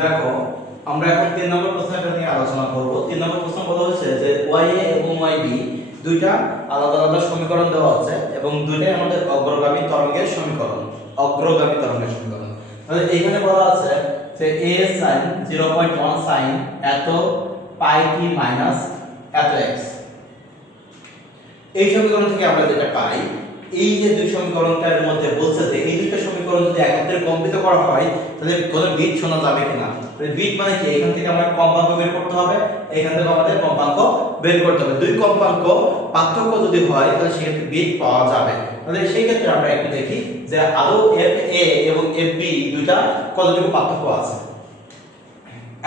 দেখো আমরা এখন 3 নম্বর প্রশ্নটা নিয়ে আলোচনা করব। 3 নম্বর প্রশ্ন বলা হয়েছে যে YA এবং YB দুইটা আলাদা আলাদা সমীকরণ দেওয়া আছে এবং দুইটাই আমাদের অগ্রগামী তরঙ্গের সমীকরণ। তাহলে এখানে বলা আছে যে A sin 0.1 sin এত পাই t মাইনাস এত x। এই সমীকরণ থেকে আমরা যেটা পাই, এই যে দুই সমীকরণটার মধ্যে বলছে যে এই দুইটা সমীকরণ যদি একত্রে কম্পিত করা হয় তাহলে কোনো বিট শোনা যাবে কিনা। তাহলে বিট মানে কি, এখান থেকে আমরা কম্পাঙ্ক বের করতে হবে, এখান থেকে আমাদের কম্পাঙ্ক বের করতে হবে। দুই কম্পাঙ্ক পার্থক্য যদি হয় তাহলে সেক্ষেত্রে বিট পাওয়া যাবে। তাহলে সেই ক্ষেত্রে আমরা একটু দেখি যে আদৌ FA এবং FB দুইটা কতটুকু পার্থক্য আছে।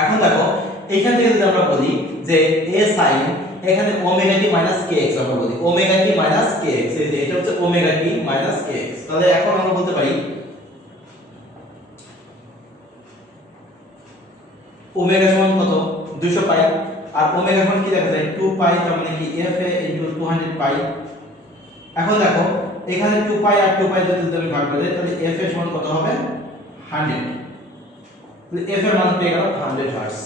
এখন দেখো এইখান থেকে যদি আমরা বলি যে A sin এখানে ওমেগা টি মাইনাস kx আমরা বলি ওমেগা টি মাইনাস kx, এই যে এটা হচ্ছে ওমেগা টি মাইনাস kx। তাহলে এখন আমরা বলতে পারি ওমেগা সমান কত 200 পাই, আর ওমেগা সমান কি দেখা যায় 2 পাই, তার মানে কি fa 200 পাই। এখন দেখো এখানে 2 পাই আর 2 পাই যদি তুমি ভাগ করে দেই তাহলে fa সমান কত হবে 100। তাহলে f এর মান পেয়ে গেল 100 হার্টজ।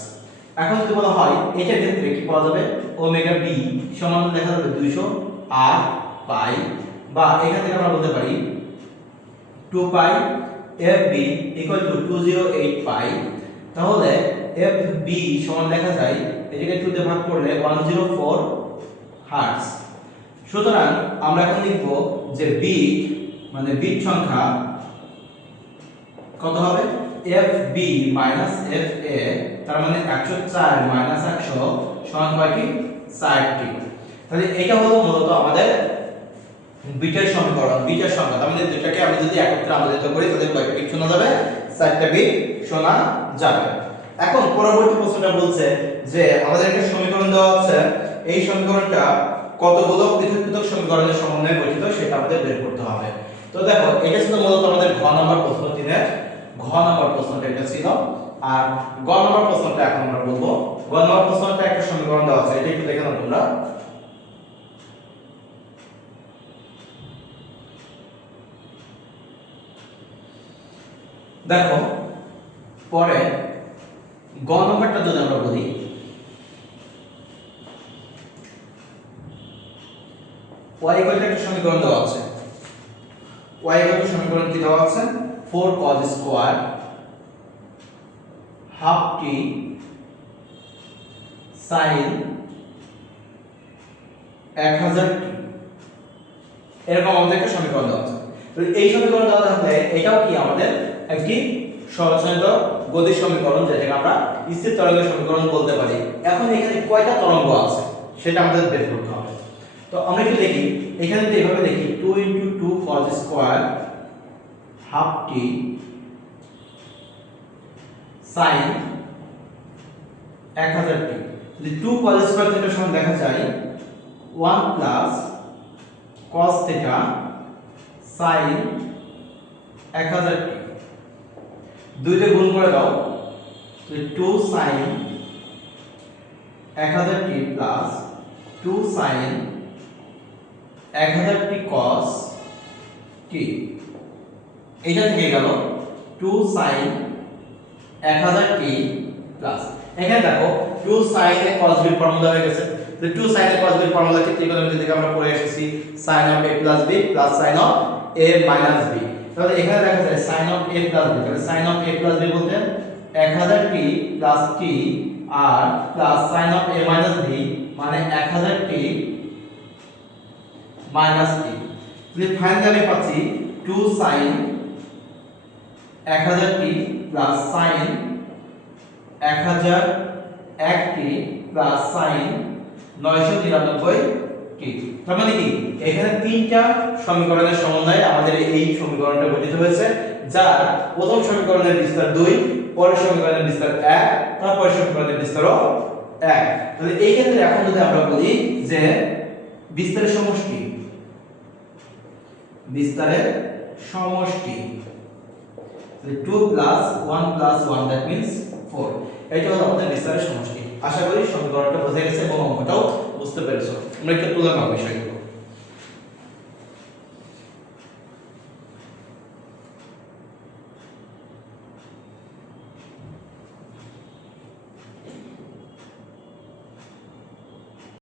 এখন যদি বলা হয় এটার ক্ষেত্রে কি পাওয়া যাবে, ওমেগা b সমান দেখা যাবে 200 আর পাই, বা এখান থেকে আমরা বলতে পারি 2 পাই fb ইকুয়াল টু 208 পাই। তাহলে fb সমান দেখা যায় এটাকে 2 দিয়ে ভাগ করলে 104 হার্টজ। সুতরাং আমরা এখন লিখব যে বিট মানে বিট সংখ্যা কত হবে fb মাইনাস fa, তার মানে 104 মাইনাস 100 সমান কয়টি 60টি। তাহলে এটা হলো মূলত আমাদের বিটের সমীকরণ, বিটের সংখ্যা। তার মানে দুটাকে আমি যদি একত্রে আমলিত করি তাহলে কয়টা বিট শোনা যাবে 60টা বিট শোনা যাবে। এখন পরবর্তী প্রশ্নটা বলছে যে আমাদের একটা সমীকরণ দেওয়া আছে, এই সমীকরণটা কতগুলো পৃথক পৃথক সমীকরণের সমন্বয়ে গঠিত সেটা আমাদের বের করতে হবে। তো দেখো এটা ছিল মূলত আমাদের ঘ নাম্বার প্রশ্ন 3-এর ঘ নাম্বার প্রশ্নটা এটা ছিল। আর গ নাম্বার প্রশ্নটা এখন আমরা বলবো। গ নাম্বার প্রশ্নটা একটা সমীকরণ দেওয়া আছে, এটা একটু দেখে নাও তোমরা। দেখো পরে গ নাম্বারটা যদি আমরা বলি, y ইকুয়াল টু একটা সমীকরণ দেওয়া আছে। y ইকুয়াল টু সমীকরণ কি দেওয়া আছে 4 cos square half t sin 1000t, এরকম আমাদের একটা সমীকরণ দেওয়া আছে। তো এই সমীকরণ দেওয়া থাকলে এটাও কি আমাদের একটি সহজসংখ্য গতির সমীকরণ, যেটাকে আমরা স্থির তরঙ্গের সমীকরণ বলতে পারি। এখন এখানে কয়টা তরঙ্গ আছে সেটা আমাদের বের করতে হবে। তো আমরা একটু দেখি, এখানে যদি এভাবে দেখি 2 * 2 cos square half t sin 1000t, যদি 2 cos স্কয়ার থিটা সমান দেখা যায় 1 plus cos theta sin 1000t, দুইটা গুণ করে দাও তো 2 sin 1000t plus 2 sin 1000t cos t, এটা থেকে গেল 2 sin 1000t প্লাস এখানে দেখো 2 sin এ cos b ফর্মুলা হয়ে গেছে। তো 2 sin এ cos b ফর্মুলা কি ত্রিকোণমিতি থেকে আমরা পড়ে এসেছি sin of a plus b plus sin of a minus b। তাহলে এখানে দেখা যায় sin of a plus b, তাহলে sin of a plus b বলতে 1000t plus t আর plus sin of a minus b মানে 1000t minus t। তাহলে finally আমি পাচ্ছি 2 sin 1000t plus sin 1001t plus sin 999t। তার মানে কি এখানে তিনটা সমীকরণের সমন্বয়ে আমাদের এই সমীকরণটা গঠিত হয়েছে, যার প্রথম সমীকরণের বিস্তার 2, পরের সমীকরণের বিস্তার 1, তারপরের সমীকরণের বিস্তারও 1। তাহলে এই ক্ষেত্রে এখন যদি আমরা বলি যে বিস্তারের সমষ্টি, বিস্তারের সমষ্টি 2 plus 1 plus 1 that means 4, এটা হলো আমাদের বিস্তারের সমষ্টি। আশা করি সমীকরণটা বোঝা গেছে এবং অঙ্কটাও বুঝতে পেরেছো। আমরা একটু তুলনা বিষয়